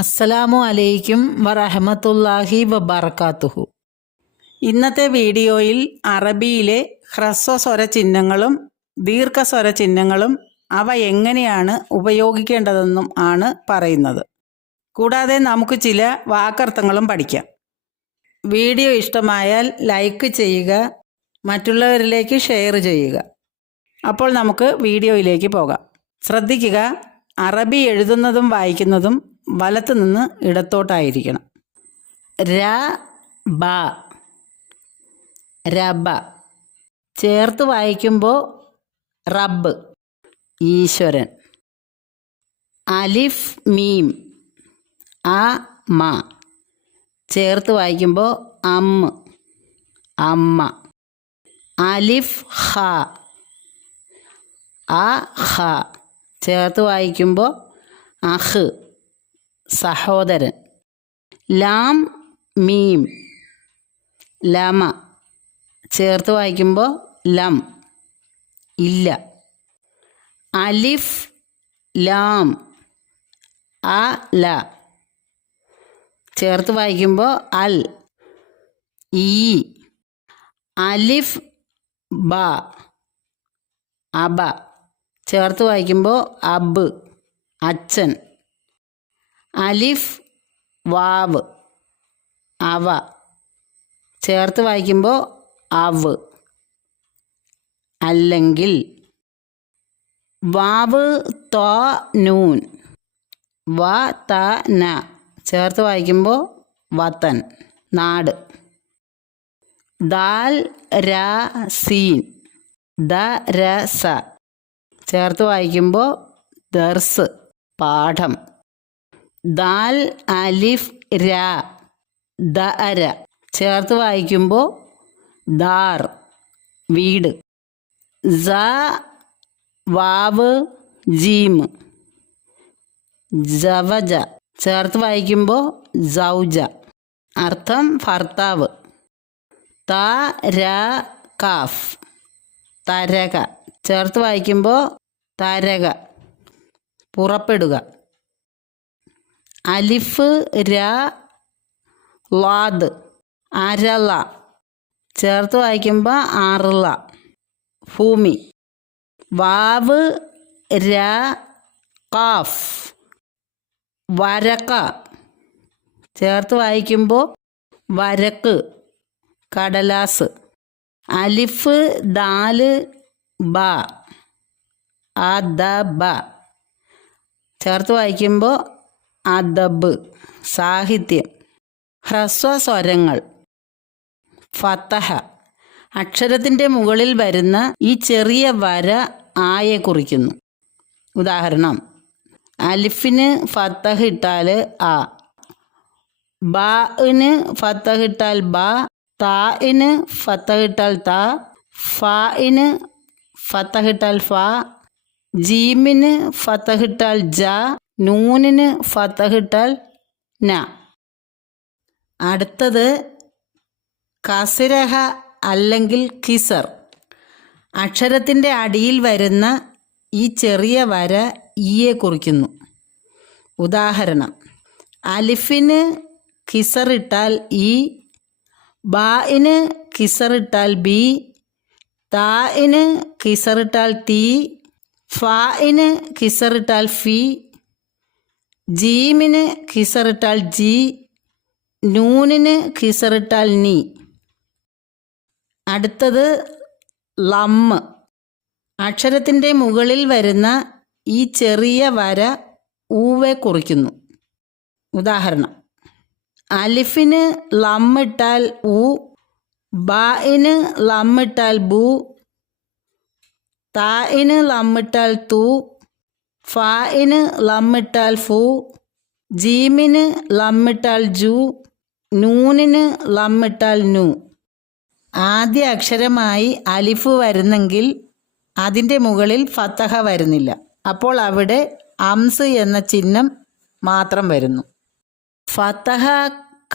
അസ്സലാമു അലൈക്കും വറഹമത്തുല്ലാഹി വബർക്കാത്തുഹു ഇന്നത്തെ വീഡിയോയിൽ അറബിയിലെ ഹ്രസ്വസ്വര ചിഹ്നങ്ങളും ദീർഘസ്വര ചിഹ്നങ്ങളും അവ എങ്ങനെയാണ് ഉപയോഗിക്കേണ്ടതെന്നും ആണ് പറയുന്നത്. കൂടാതെ നമുക്ക് ചില വാക്കർത്ഥങ്ങളും പഠിക്കാം. വീഡിയോ ഇഷ്ടമായാൽ ലൈക്ക് ചെയ്യുക മറ്റുള്ളവരിലേക്ക് ഷെയർ ചെയ്യുക. അപ്പോൾ നമുക്ക് വീഡിയോയിലേക്ക് പോകാം. ശ്രദ്ധിക്കുക അറബി എഴുതുന്നതും വായിക്കുന്നതും വലത്ത് നിന്ന് ഇടത്തോട്ടായിരിക്കണം. ര ബ രബ. ചേർത്ത് വായിക്കുമ്പോൾ റബ്ബ് ഈശ്വരൻ. അലിഫ് മീം ആ മ. ചേർത്ത് വായിക്കുമ്പോൾ അമ്മ അമ്മ. അലിഫ് ഹ ആ ഹ ചേർത്ത് വായിക്കുമ്പോൾ അഹ്. സഹോദരൻ. ലാം മീം ലമ. ചേർത്ത് വായിക്കുമ്പോൾ ലം. ഇല്ല. അലിഫ് ലാം. അ ല. ചേർത്ത് വായിക്കുമ്പോൾ അൽ. ഈ. അലിഫ് ബ. അബ. ചേർത്ത് വായിക്കുമ്പോൾ അബ് അച്ഛൻ. അലിഫ് വാവ് അവ. ചേർത്ത് വായിക്കുമ്പോൾ അവ്. അല്ലെങ്കിൽ വാവ് ത്വ നൂൻ. വ ത ന. ചേർത്ത് വായിക്കുമ്പോൾ വത്തൻ നാട്. ദാൽ ര സീൻ. ദ ര സ. ചേർത്ത് വായിക്കുമ്പോൾ ദർസ് പാഠം. ദാൽ അലിഫ് ര ദ അര. ചേർത്ത് വായിക്കുമ്പോൾ ദാർ വീട്. സ വാവ് ജീം. ജവജ. ചേർത്ത് വായിക്കുമ്പോൾ സൗജ. അർത്ഥം ഭർത്താവ്. ത ര കാഫ്. തരക. ചേർത്ത് വായിക്കുമ്പോൾ തരക. പുറപ്പെടുക. അലിഫ് ര ലാദ് അരള. ചേർത്ത് വായിക്കുമ്പോൾ അറള. ഭൂമി. വാവ് ര കാഫ്. വരക്ക. ചേർത്ത് വായിക്കുമ്പോൾ വരക്ക് കടലാസ്. അലിഫ് ദാൽ ബ. ആ ദ ബ. ചേർത്ത് വായിക്കുമ്പോൾ അദബ് സാഹിത്യം ഹ്രസ്വസ്വരങ്ങൾ ഫത്തഹ അക്ഷരത്തിന്റെ മുകളിൽ വരുന്ന ഈ ചെറിയ വര ആയെ കുറിക്കുന്നു. ഉദാഹരണം അലിഫിന് ഫത്തഹ് ഇട്ടാൽ ആ. ബാഇന് ഫത്തഹ് ഇട്ടാൽ ബാ താഇന് ഫത്തഹ് ഇട്ടാൽ താ ഫാഇന് ഫത്തഹ് ഇട്ടാൽ ഫാ ജീമിന് ഫത്തഹ് ഇട്ടാൽ ജ നൂനിന് ഫത്തഹ് ഇട്ടാൽ ന. അടുത്തത് കസിരഹ അല്ലെങ്കിൽ കിസർ. അക്ഷരത്തിന്റെ അടിയിൽ വരുന്ന ഈ ചെറിയ വര ഈയെ കുറിക്കുന്നു. ഉദാഹരണം അലിഫിന് കിസറിട്ടാൽ ഇ ബായിന് കിസറിട്ടാൽ ബി തായിന് കിസറിട്ടാൽ തീ ഫായിന് കിസറിട്ടാൽ ഫി ജീമിന് ഖിസറിട്ടാൽ ജി നൂനിന് ഖിസറിട്ടാൽ നീ. അടുത്തത് ലമ്മ് അക്ഷരത്തിന്റെ മുകളിൽ വരുന്ന ഈ ചെറിയ വര ഊവെ കുറിക്കുന്നു. ഉദാഹരണം. അലിഫിന് ലമ്മിട്ടാൽ ഊ ബായിന് ലമ്മിട്ടാൽ ബു തായിന് ലമ്മിട്ടാൽ തു ഫായിന് ലമ്മിട്ടാൽ ഫു ജീമിന് ലമ്മിട്ടാൽ ജു നൂനിന് ലമ്മിട്ടാൽ നു. ആദ്യ അക്ഷരമായി അലിഫ് വരുന്നെങ്കിൽ അതിന്റെ മുകളിൽ ഫത്തഹ വരുന്നില്ല. അപ്പോൾ അവിടെ അംസ് എന്ന ചിഹ്നം മാത്രം വരുന്നു. ഫത്തഹ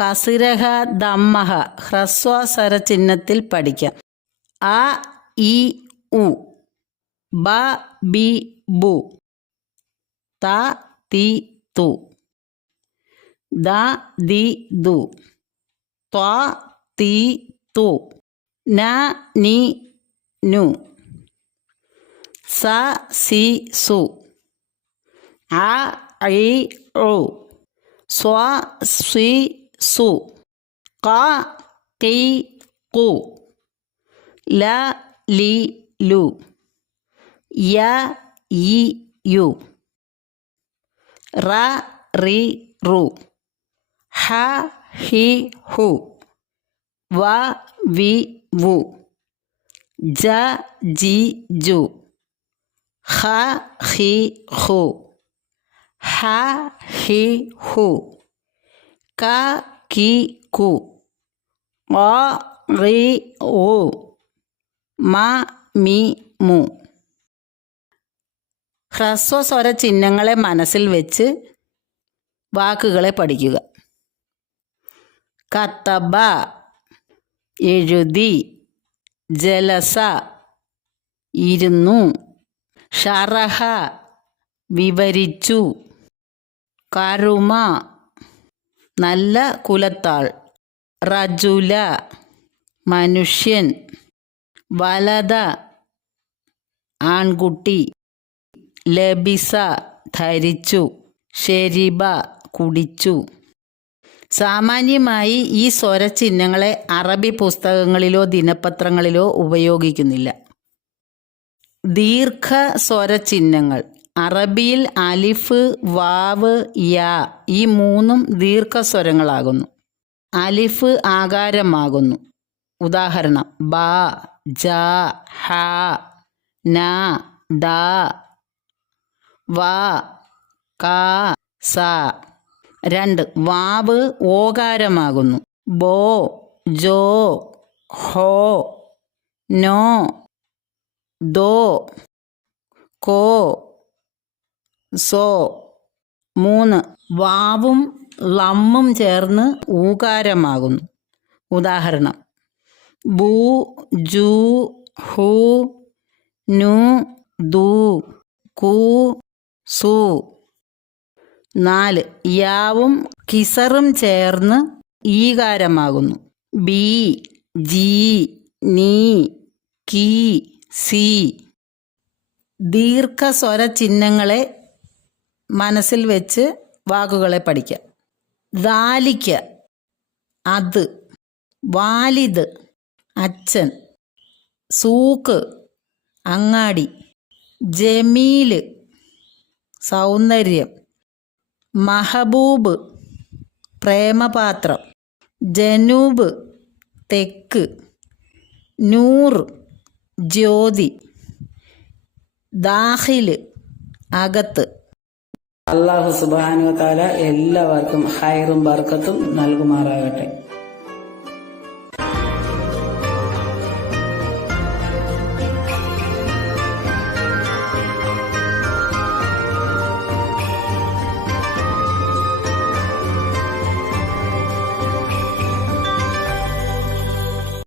കസിരഹ ദമ്മഹ ഹ്രസ്വസ്വര ചിഹ്നത്തിൽ പഠിക്കാം. ആ ഇ ഉ ബ ബി ബു. ത തി തു ദ ദി ദു ത്വ തി തു ന നി നു സ സി സു അ ഐ ഉ സ്വ സ്വി സു ക കി കു ല ലി ലു യ ഇ യു റ റി റു ഹ ഹി ഹു വ വി വു ജ ജി ജു ഹ ഹി ഹു ഹ ഹി ഹു ക കി കു ഓ റി ഓ മ മി മു ഹ്രസ്വസ്വര ചിഹ്നങ്ങളെ മനസ്സിൽ വെച്ച് വാക്കുകളെ പഠിക്കുക. കത്തബ എഴുതി ജലസ ഇരുന്നു ഷറഹ വിവരിച്ചു കരുമ നല്ല കുലത്താൾ റജുല മനുഷ്യൻ വലത ആൺകുട്ടി. ലബിസ ധരിച്ചു ഷെരിബ കുടിച്ചു. സാമാന്യമായി ഈ സ്വരചിഹ്നങ്ങളെ അറബി പുസ്തകങ്ങളിലോ ദിനപത്രങ്ങളിലോ ഉപയോഗിക്കുന്നില്ല. ദീർഘ സ്വരചിഹ്നങ്ങൾ അറബിയിൽ അലിഫ് വാവ് യാ ഈ മൂന്നും ദീർഘസ്വരങ്ങളാകുന്നു അലിഫ് ആകാരമാകുന്നു. ഉദാഹരണം ബ ജ ഹ ന ദ വ കാ സ. രണ്ട് വാവ് ഓകാരമാകുന്നു. ബോ ജോ ഹോ നോ ദോ കോ സോ. മൂന്ന് വാവും ലമ്മും ചേർന്ന് ഊകാരമാകുന്നു. ഉദാഹരണം ബൂ ജൂ ഹൂ നു ദൂ കു സു. നാല്. യാവും കിസറും ചേർന്ന് ഈകാരമാകുന്നു. ബി. ജി. നീ. കി. സി. ദീർഘസ്വര ചിഹ്നങ്ങളെ മനസ്സിൽ വെച്ച് വാക്കുകളെ പഠിക്കാം. ദാലിക്ക. അത്. വാലിദ്. അച്ഛൻ. സൂക്ക്. അങ്ങാടി. ജമീൽ. സൗന്ദര്യം. മഹബൂബ് പ്രേമപാത്രം. ജനൂബ് തെക്ക്. നൂർ ജ്യോതി. ദാഹിൽ അകത്ത്. അള്ളാഹു സുബാനു താല എല്ലാവർക്കും ഹൈറും ബർക്കത്തും നൽകുമാറാകട്ടെ.